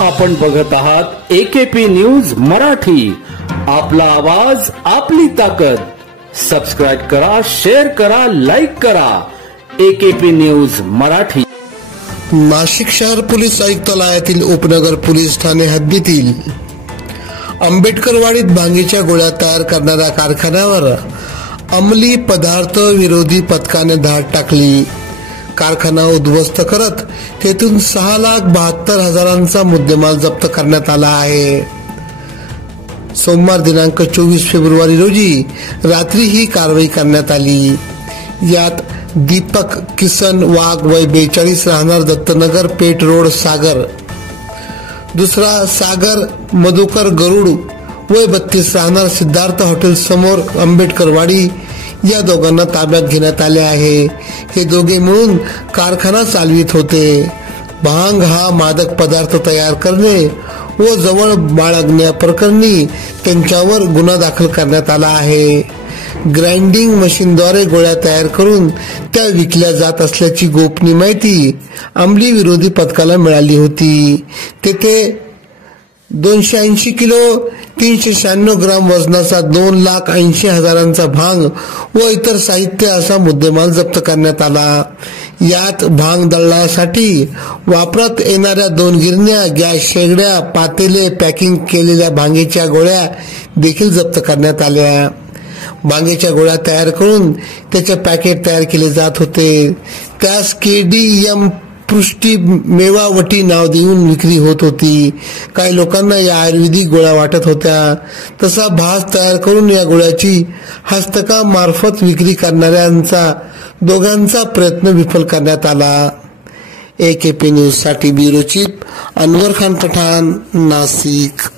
आपण बघत आहात AKP न्यूज मराठी. आपला आवाज आपली ताकद. सबस्क्राइब करा, शेअर करा, लाईक करा. AKP news Marathi. नाशिक शहर पोलीस आयुक्तालयातील उपनगर पोलीस ठाणे हद्दीतील आंबेडकरवाडीत भांगेच्या गोळ्या तयार करणाऱ्या कारखान्यावर अंमली पदार्थ विरोधी पथकाने धाड टाकली. कारखाना उद्ध्वस्त करत तेथून 6,72,000चा मुद्देमाल जप्त करण्यात आला आहे. सोमवार दिनांक 24 फेब्रुवारी रोजी रात्री ही कारवाई करण्यात आली. यात दीपक किसन वाघ वय 42 राहणार दत्तनगर पेठ रोड सागर, दुसरा सागर मधुकर गरुड वय 32 राहणार सिद्धार्थ हॉटेल समोर आंबेडकरवाडी या दोघांना ताब्यात घेण्यात आले आहे. हे दोघे मिळून कारखाना चालवित होते. भांग हा मादक पदार्थ तयार करणे व जवळ बाळगण्याप्रकरणी त्यांच्यावर गुन्हा दाखल करण्यात आला आहे. ग्राइंडिंग मशीनद्वारे गोळ्या तयार करून त्या विकल्या जात असल्याची गोपनीय माहिती अंमली विरोधी पथकाला मिळाली होती. तेथे 280 किलो 396 ग्राम वजनाचा 2,80,000चा भांग व इतर साहित्य असा मुद्देमाल जप्त करण्यात आला. यात भांग दळण्यासाठी वापरात येणाऱ्या 2 गिरण्या, गॅस शेगड्या, पातेले, पॅकिंग केलेल्या भांगेच्या गोळ्या देखील जप्त करण्यात आल्या. भांगेच्या गोळ्या तयार करून त्याचे पॅकेट तयार केले जात होते. त्यास KDM पृष्टी मेवावटी नाव देऊन विक्री होत होती. काही लोकांना या आयुर्वेदिक गोळ्या वाटत होत्या. तसा भास तयार करून या गोळ्याची हस्तकाम मार्फत विक्री करणाऱ्यांचा दोघांचा प्रयत्न विफल करण्यात आला. AKP न्यूज साठी ब्युरो चीफ अनवर खान पठाण, नाशिक.